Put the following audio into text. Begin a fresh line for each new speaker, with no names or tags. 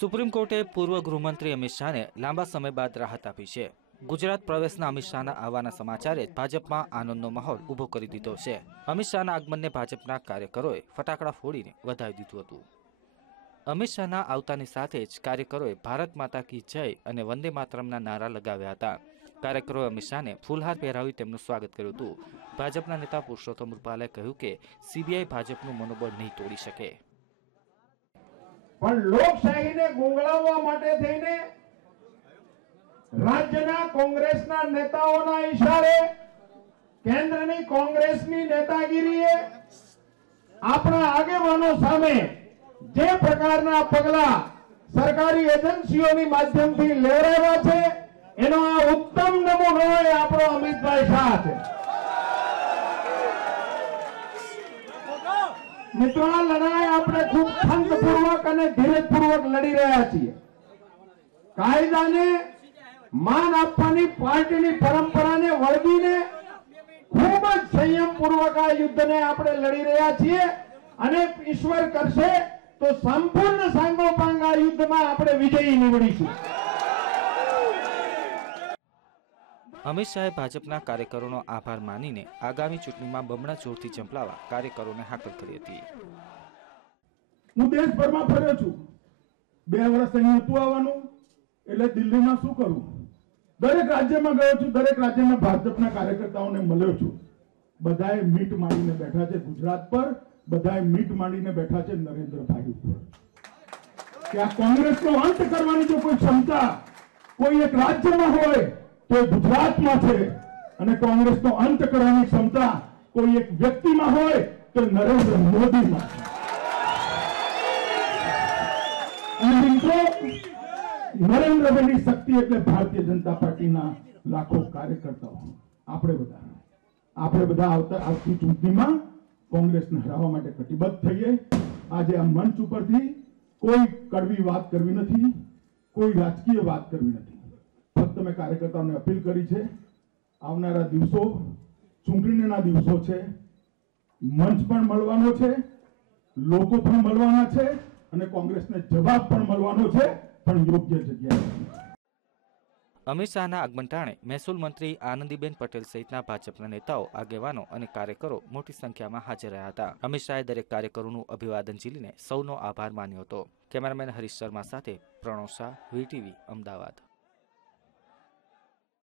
Supreme કોર્ટે પૂર્વ ગૃહમંત્રી અમિત શાહને લાંબા સમય બાદ રાહત આપી છે. ગુજરાત પ્રવેશના અમિત શાહના આવવાના સમાચારે ભાજપમાં આનંદનો માહોલ ઊભો કરી દીધો છે. અમિત શાહના આગમનને ભાજપના કાર્યકરોએ ફટાકડા ફોડીને વધાવી દીધું હતું. અમિત શાહના આવતાની સાથે જ કાર્યકરોએ ભારત માતા કી જય અને વંદે માતરમના નારા લગાવ્યા હતા. કાર્યકરોએ અમિત શાહને ફૂલહાર પહેરાવી તેમનું સ્વાગત કર્યું હતું. ભાજપના નેતા પુરુષોત્તમ રૂપાલાએ કહ્યું કે, સીબીઆઈ ભાજપનું મનોબળ નહીં તોડી શકે.
પણ લોકશાહીને ગુંગળાવવા માટે થઈને રાજ્યના કોંગ્રેસના નેતાઓના ઈશારે કેન્દ્રની કોંગ્રેસની નેતાગીરીએ આપણા આગેવાનો સામે જે પ્રકારના પગલા સરકારી એજન્સીઓની માધ્યમથી લેવડાવ્યા છે, એનો આ ઉત્તમ નમૂનો આપણો અમિતભાઈ શાહ છે. મિત્રો લડાઈ આપણે ખૂબ ખંતપૂર્વક અને ધીરજપૂર્વક લડી રહ્યા છીએ. કાયદાને માન આપવાની પાર્ટીની પરંપરાને વળગીને ખૂબ જ સંયમપૂર્વક આ યુદ્ધને આપણે લડી રહ્યા છીએ અને ઈશ્વર કરશે તો સંપૂર્ણ સાંગોપાંગ આ યુદ્ધમાં આપણે વિજયી નીવડીશું.
અમિત શાહે ભાજપના કાર્યકરોનો આભાર માનીને આગામી ચૂંટણીમાં બમણા જોરથી ઝંપલાવા કાર્યકરોને હાકલ કરી હતી.
હું દેશભરમાં ફર્યો છું. બે વર્ષ અહીં હતું આવવાનું, એટલે દિલ્હીમાં શું કરું? દરેક રાજ્યમાં ગયો છું, દરેક રાજ્યના ભાજપના કાર્યકર્તાઓને મળ્યો છું. બધાએ મીટ માંડીને બેઠા છે ગુજરાત પર, બધાએ મીટ માંડીને બેઠા છે નરેન્દ્રભાઈ ઉપર. કે આ કોંગ્રેસનો અંત કરવાની જો કોઈ ક્ષમતા કોઈ એક રાજ્યમાં હોય તો ગુજરાતમાં છે અને કોંગ્રેસનો અંત કરવાની ક્ષમતા કોઈ એક વ્યક્તિમાં હોય તો નરેન્દ્ર મોદીમાં. નરેન્દ્રભાઈની શક્તિ એટલે ભારતીય જનતા પાર્ટીના લાખો કાર્યકર્તાઓ. આપણે બધા. આપણે બધા આવતા આવતી ચૂંટણીમાં કોંગ્રેસને હરાવવા માટે કટિબદ્ધ થઈએ. આજે આ મંચ ઉપરથી કોઈ કડવી વાત કરવી નથી, કોઈ રાજકીય વાત કરવી નથી. ફક્ત કાર્યકર્તાઓને અપીલ કરી છે, આવનારા દિવસો ચૂંટણીના દિવસો છે, મંચ પણ મળવાનો છે, લોકો પણ મળવાના છે અને કોંગ્રેસને જવાબ પણ મળવાનો છે, પણ યોગ્ય જગ્યાએ.
અમિત શાહના આગમન ટાણે મહેસૂલ મંત્રી આનંદીબેન પટેલ સહિતના ભાજપના નેતાઓ, આગેવાનો અને કાર્યકરો મોટી સંખ્યામાં હાજર રહ્યા હતા. અમિત શાહે દરેક કાર્યકરોનું અભિવાદન ઝીલીને સૌનો આભાર માન્યો હતો. કેમેરામેન હરીશ શર્મા સાથે પ્રણવ શાહ વીટીવી અમદાવાદ.